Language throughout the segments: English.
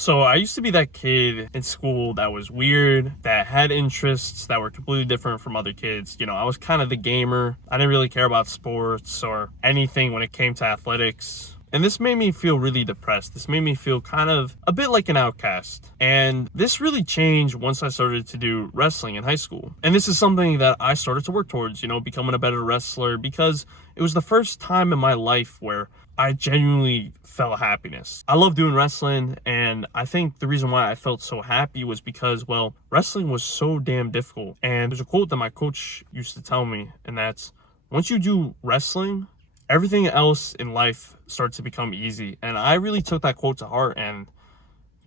So I used to be that kid in school that was weird, that had interests that were completely different from other kids. You know, I was kind of the gamer. I didn't really care about sports or anything when it came to athletics. And this made me feel really depressed. This made me feel kind of a bit like an outcast. And this really changed once I started to do wrestling in high school. And this is something that I started to work towards, you know, becoming a better wrestler, because it was the first time in my life where I genuinely felt happiness. I love doing wrestling, and I think the reason why I felt so happy was because, well, wrestling was so damn difficult. And there's a quote that my coach used to tell me, and that's, once you do wrestling, everything else in life starts to become easy. And I really took that quote to heart, and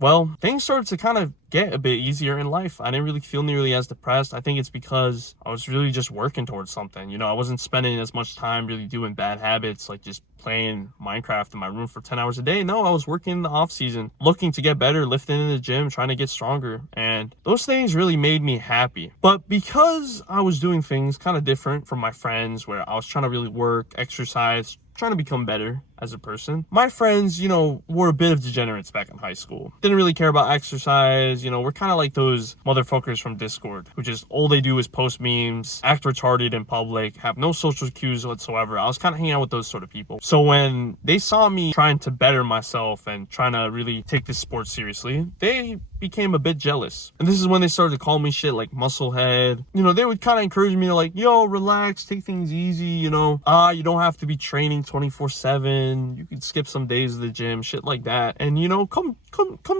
well, things started to kind of get a bit easier in life. I didn't really feel nearly as depressed. I think it's because I was really just working towards something. You know, I wasn't spending as much time really doing bad habits, like just playing Minecraft in my room for 10 hours a day. No, I was working in the off season, looking to get better, lifting in the gym, trying to get stronger. And those things really made me happy. But because I was doing things kind of different from my friends, where I was trying to really work, exercise, trying to become better as a person, my friends, you know, were a bit of degenerates back in high school. Didn't really care about exercise. You know, we're kind of like those motherfuckers from Discord who just, all they do is post memes, act retarded in public, have no social cues whatsoever. I was kind of hanging out with those sort of people. So when they saw me trying to better myself and trying to really take this sport seriously, they became a bit jealous. And this is when they started to call me shit like musclehead. You know, they would kind of encourage me to like, yo, relax, take things easy, you know. You don't have to be training 24/7. You could skip some days of the gym, shit like that. And you know, come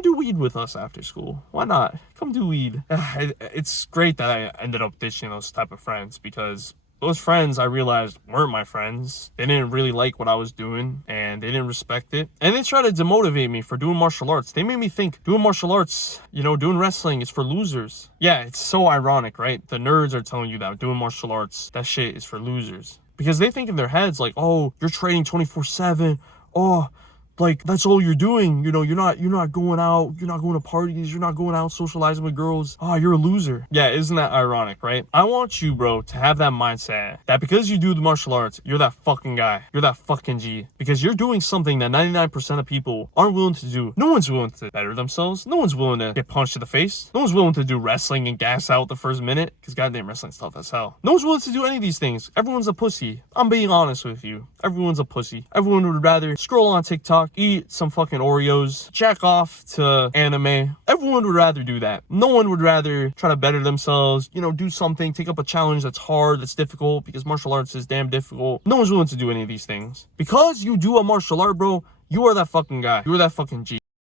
do weed with us after school. Why not? Come do weed. It's great that I ended up ditching those type of friends, because those friends, I realized, weren't my friends. They didn't really like what I was doing, and they didn't respect it. And they tried to demotivate me for doing martial arts. They made me think doing martial arts, you know, doing wrestling is for losers. Yeah, it's so ironic, right? The nerds are telling you that doing martial arts, that shit is for losers. Because they think in their heads like, oh, you're training 24/7. Oh, like that's all you're doing. You know, you're not going out, you're not going to parties, you're not going out socializing with girls. Oh, you're a loser. Yeah, isn't that ironic, right? I want you, bro, to have that mindset that because you do the martial arts, you're that fucking guy. You're that fucking G. Because you're doing something that 99% of people aren't willing to do. No one's willing to better themselves. No one's willing to get punched in the face. No one's willing to do wrestling and gas out the first minute, because goddamn wrestling's tough as hell. No one's willing to do any of these things. Everyone's a pussy. I'm being honest with you. Everyone's a pussy. Everyone would rather scroll on TikTok, eat some fucking Oreos, jack off to anime. Everyone would rather do that. No one would rather try to better themselves, you know, do something, take up a challenge that's hard, that's difficult, because martial arts is damn difficult. No one's willing to do any of these things. Because you do a martial art, bro, you are that fucking guy. You are that fucking G.